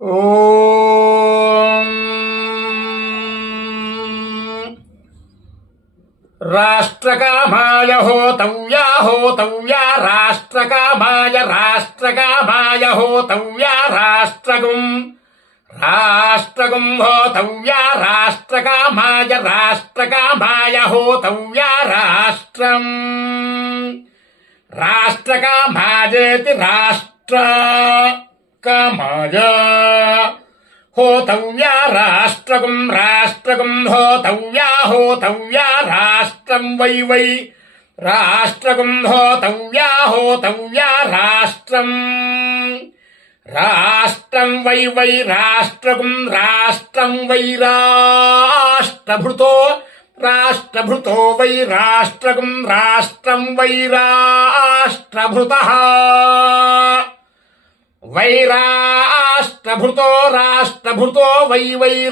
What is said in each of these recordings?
ఓం రాష్ట్రకామాయ హోతవ్యా హోతవ్యా రాష్ట్రకామాయ హోతవ్యా రాష్ట్రగుం హోతవ్యా రాష్ట్రకామాయ హోతవ్యా రాష్ట్రం రాష్ట్రకామాయేతి రాష్ట్రకామాయ హోతవ్యా రాష్ట్రగుం హోతవ్యా రాష్ట్రం వై రాష్ట్రగుం హోతవ్యా రాష్ట్రం వై రాష్ట్రగుం రాష్ట్రం వై రాష్ట్రభృతో వై రాష్ట్రగుం రాష్ట్రం వై రాష్ట్రభృతః వై రాష్ట్రభృతో వై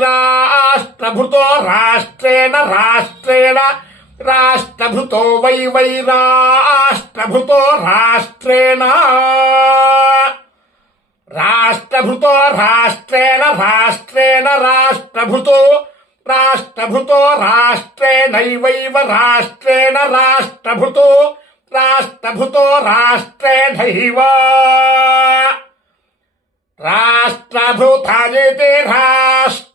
రాష్ట్రభృతో రాష్ట్రేణ రాష్ట్రభృతో వై రాష్ట్రభృతో రాష్ట్రేణ రాష్ట్రభృతో రాష్ట్రభృతో రాష్ట్రేణైవైవ రాష్ట్రేణ రాష్ట్రభృతో రాష్ట్రేణైవ రాష్ట్రభృతయేతి రాష్ట్రభృతః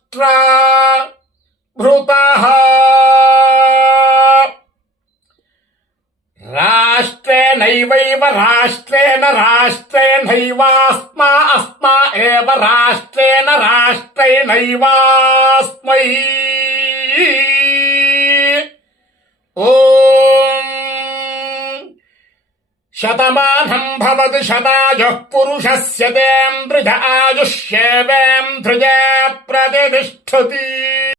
రాష్ట్రేణైవైవ రాష్ట్రేణైవాస్మా ఏవ రాష్ట్రేణైవాస్మై ఓం శతమానం భవతి శతాయుః పురుషస్య తేంద్రియ ఆయుష్యేవేంద్రియే ప్రతిష్ఠతి.